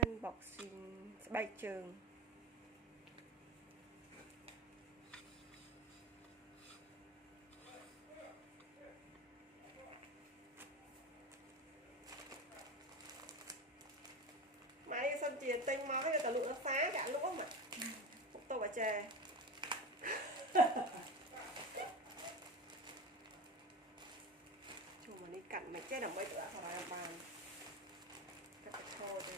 unboxing ស្បែកជើងម៉ែសិនជាទិញមកហើយទៅលក់នៅផ្សារដាក់លក់មកទៅបាចាចូលមកនេះកាត់មិនចេះដើម្បីទៅដាក់សារ៉ាបានកាត់ខោទៅ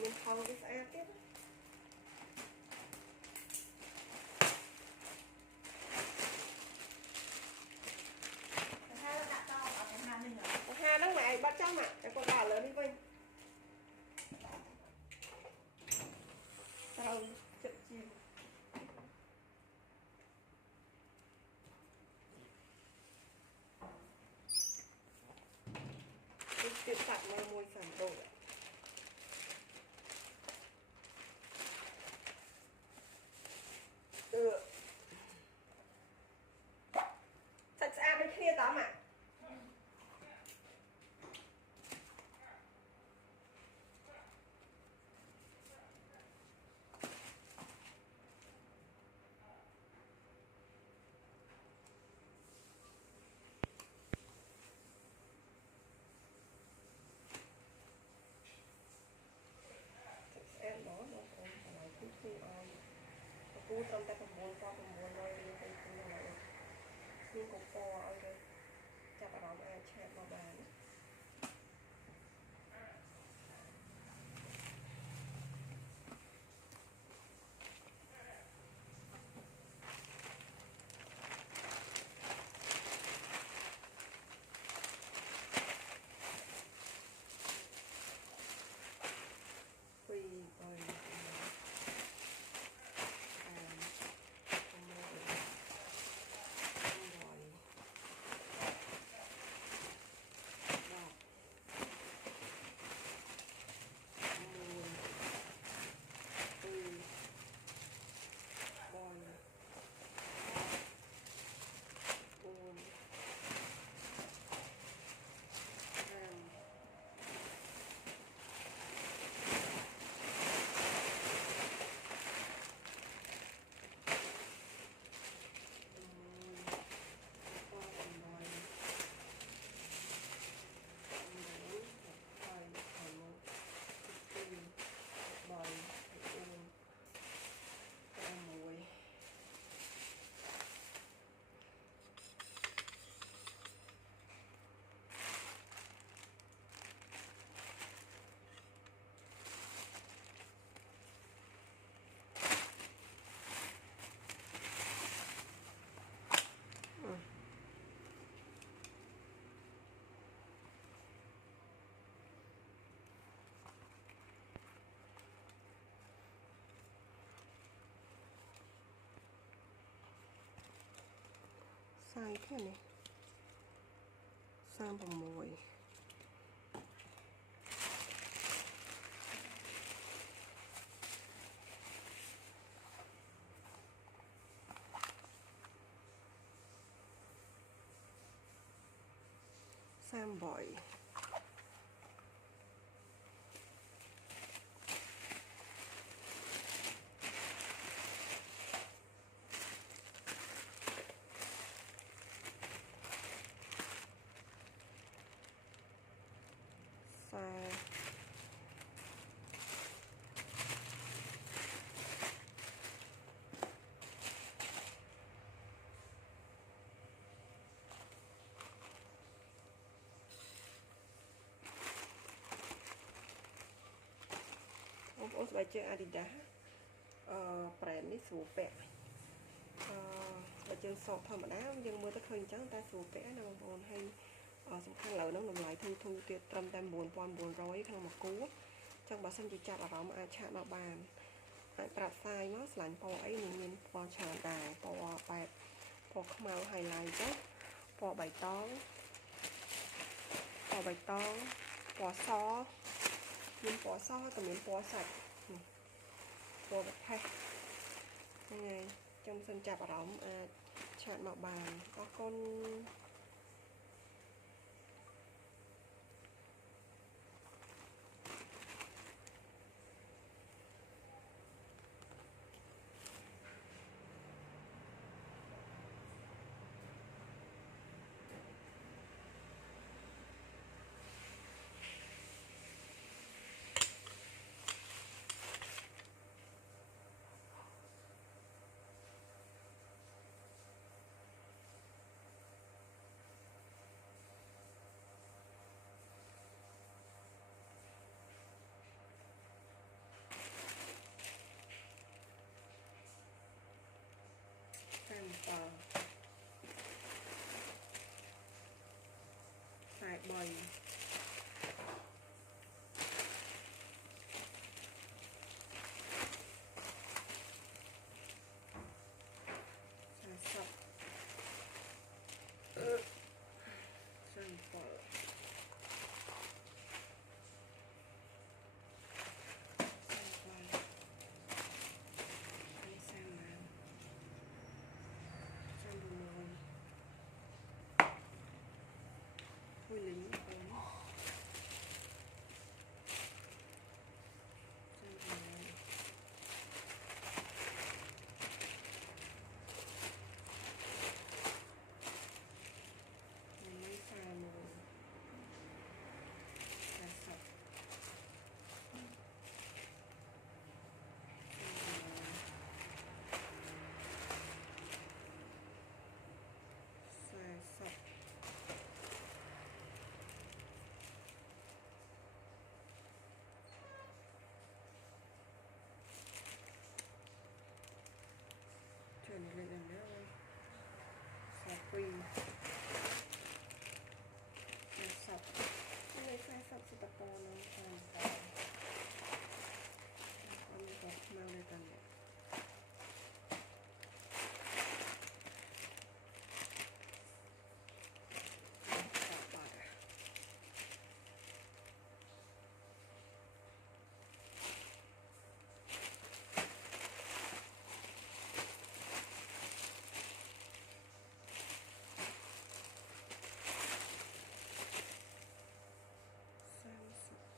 មានថងវាស្អាតទៀតហ្នឹងម៉ែបាត់ចាំម៉ាក់តែគាត់ដាក់លើនេះវិញត្រូវចិត្តជាទៀតសាច់មួយសាំដូសាច់ស្អាតដូចគ្នាតើម៉ាក់គូត្រឹមតែ9,900រៀលទៅគូហើយមានកពណ៌ឲ្យទៅចាប់អារម្មណ៍អាចឆាតមកបានសាយគ្នានេះ36បងប្អូនស្បែកជើង Adidas ប្រែននេះស្រួលពាក់ស្បែកជើងសក់ធម្មតាយើងមើលទៅឃើញអញ្ចឹងតែស្រួលពាក់ណាបងប្អូនហើយសំខាន់លើហ្នឹងតម្លៃធូរទៀតត្រឹមតែ 9,900 ក្នុងមួយគូអញ្ចឹងបើសិនជាចាប់អារម្មណ៍អាចឆាតមកបានអាចប្រាប់ផ្សាយមកឆ្លាញ់ពណ៌អីនឹងមានពណ៌ច្រើនដែរពណ៌បែបពណ៌ខ្មៅ highlight ចឹងពណ៌បៃតងពណ៌សមានពណ៌សក៏មានពណ៌សាច់ពណ៌ប្រផេះហ្នឹងហើយ trong sân chạp ở đó chạm vào bàn có con xem tờ tại bầy sập xem tờ Huy lính đến mấy pha màu là sọc xòe sọc chuyển lên lần nữa sọc quỳ sọc cái này sai sọc sự tập con nó còn con có mang lên tầng này sang sọc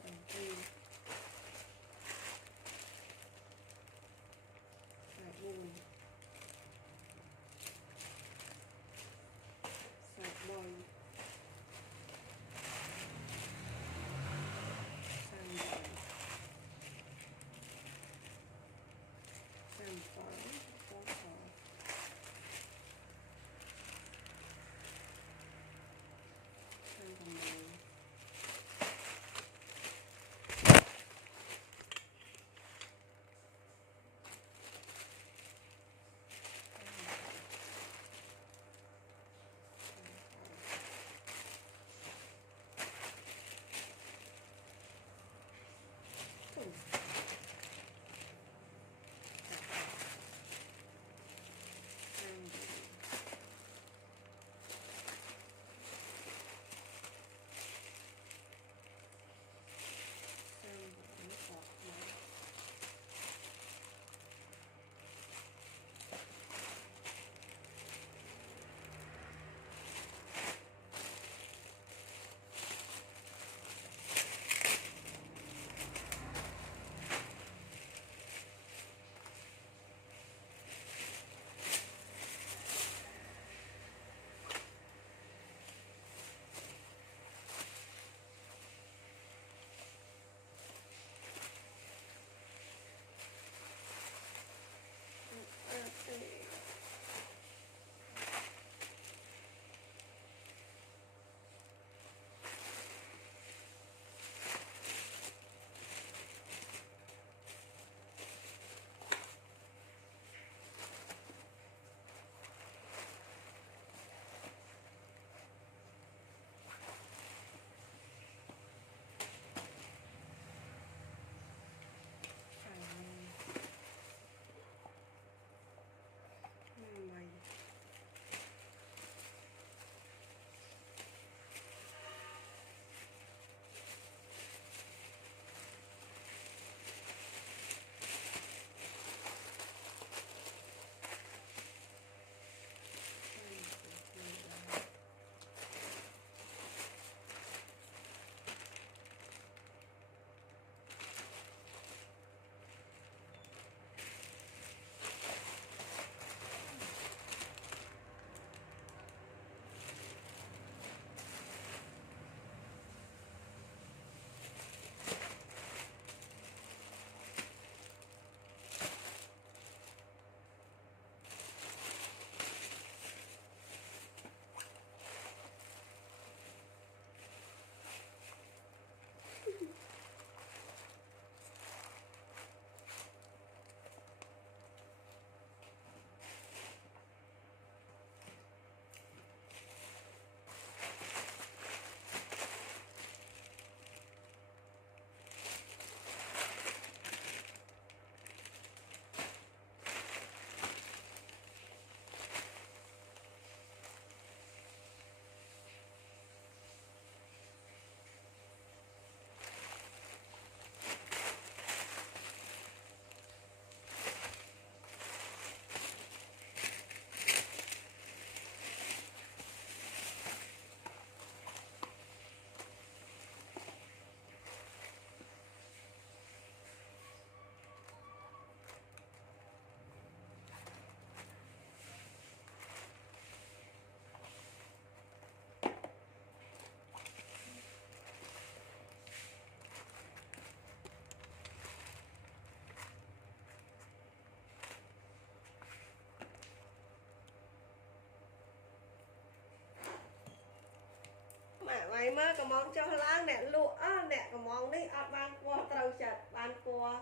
mày mơ cầm mong cho lá nè lụa nè cầm mong đi ở ban qua trâu chật ban qua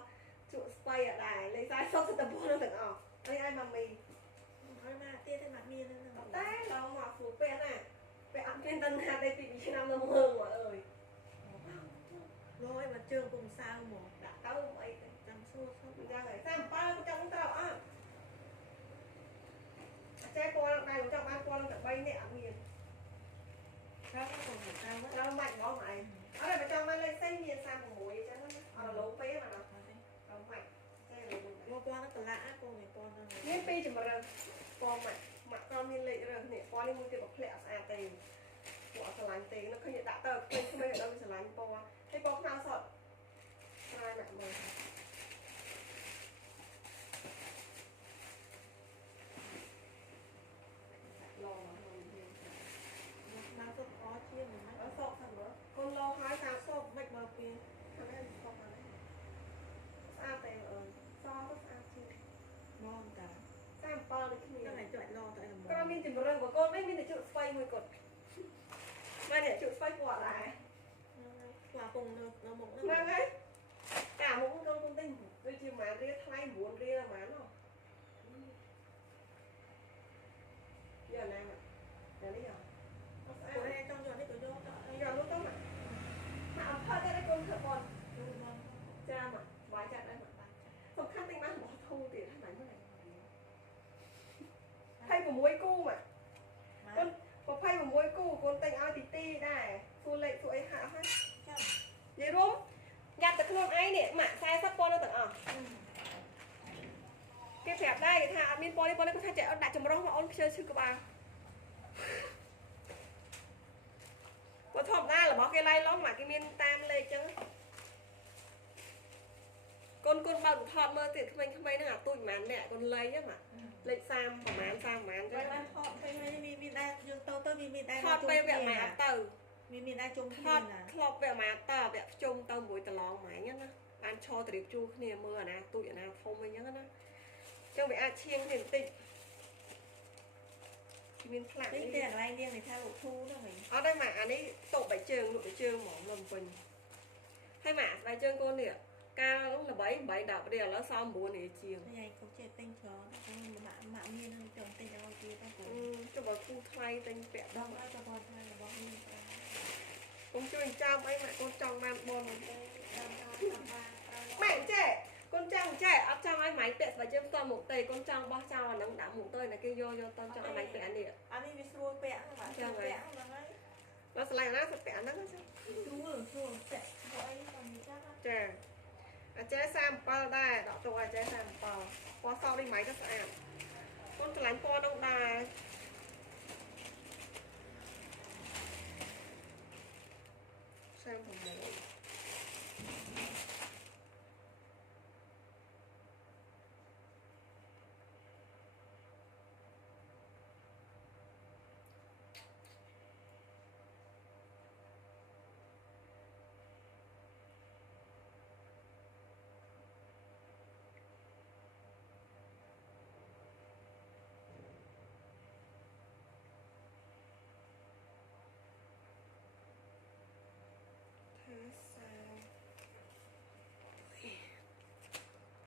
trụ quay ở đài lấy ra xong tập buôn nó từng đây ai mà mì nói mà tia thêm mặt miên lên rồi té là mà phủ pe nè pe ăn trên tân hà đây bị năm năm hơn mọi ơi rồi mà trường cùng sao một đã tao mày trăm xu không ra phải xem ba trong tao che qua này trong ban qua nó bay nè miền sao nó còn một sao quá tao mạnh đó mày ở đây mà trong ban lên xanh miền sang một mũi chứ nó lố pe mà nó mạnh qua qua nó còn lạ cô này con nóนี่ปีจะมาเริ่มปอมมาตอนมีเลยเริ่มเนี่ยปอนี่มึงจะบอกแผลสะอาดเต็มหัวสลายเต็มแล้วเขาจะด่าเติร์เป็นทำไมเราเป็นสลายปอให้ปอข้าวสดสลายหนักเลยรอน้ำซุปอ๋อเชี่ยมไหม แล้วสดทำเหรอคนรอค้าสาวสด ไม่มาเปลี่ยน ทำให้สดมาได้สะอาดเต็มซอก็สะอาดจริง มองกัน สามปอเลยที่นี่ ก็ไหนจ่อยรอแต่ละม ก็มีจิ๋มเรื่องว่าก็ไม่มีแต่จุดไฟมือกดมาเนี่ยจุดไฟปวดอะไร กว่าปงเราหมก mà ngay cả một con tinh tôi chỉ mà ria thay muốn ria mà nó giờ này mà giờ đi giờ cô này trong giờ này tôi vô giờ lúc đó mà ông thôi cái đấy con thợ con cha mà vài chặt đây mà xong khăn tinh mang bỏ thu tiền hay này thay của muối cu mà con có thay của muối cu con tinh ao tí ti đây xu lệ xu ấy hạ hết vậy đúng nhặt từខ្លួនឯងនេះម៉ាក់40ប៉ុនទៅទាំងអស់គេប្រាប់ដែរថាអត់មានប៉ុននេះប៉ុននេះគាត់ថាចេះអត់ដាក់ចម្រោះមកអូនខ្ជិលឈឺក្បាលគាត់ធម្មតារបស់គេឡាយឡងម៉ាក់គេមានតាមលេខចឹងកូនបើថតមើលទៀតក្មេងៗហ្នឹងអាទូចប្រហែលអ្នកកូនលេខហ្នឹងម៉ាក់លេខ30ប្រហែល30ប្រហែលចឹងបានថតពេលនេះមានដែរយើងទៅមានដែរ ថតពេលវាម៉ាក់ទៅ មានដែរជុំគ្នា ថតធ្លាប់វាម៉ាក់តវាខ្ជុំទៅមួយតឡងម៉ែហ្នឹងណាបានឈរត្រៀបជួគ្នាមើលអាណាទូចអាណាធំអីចឹងណាចឹងវាអាចឈៀងគ្នាបន្តិចមានផ្លាក នេះតែកន្លែងរៀងនេះថាលោកធូហ្នឹងវិញ អត់ទេម៉ាក់អានេះតូបបាយជើងលក់បាយជើងហ្មងលំពេញហើយម៉ាក់បាយជើងកូននេះកាលនោះល្បី10រៀលឥឡូវ39រៀលជាង ថ្ងៃកុំចេះទិញច្រើនម៉ាក់មាននឹងចង់ទិញឲ្យទៀតទៅ ចុះបើគូថ្លៃទិញពាក់ ដល់ឲ្យទៅបងថារបស់មានក ុំជួយចាំអីម៉ាក់កូនចង់បានបន តាមបាន ម៉ែចេះកូនចង់ចេះអត់ចង់ឲ្យម៉ៃពាក់ស្បែកជើងផ្ទាល់មុខទេកូនចង់បោះចោលអាហ្នឹងដាក់មុខទៅតែគេយកទៅចង់ឲ្យម៉ៃពាក់អានេះ អានេះវាស្រួលពាក់ហ្នឹងបាទពាក់ហ្នឹងហើយ បើស្លាញ់ណាសិពាក់អាហ្នឹងចឹង ស្រួលពាក់បើអីក៏មានចាស់ ចាអាច37ដែរដកចូលអាច37ពណ៌សនេះម៉ៃទៅស្អាតកូនឆ្លាញ់ពណ៌ហ្នឹង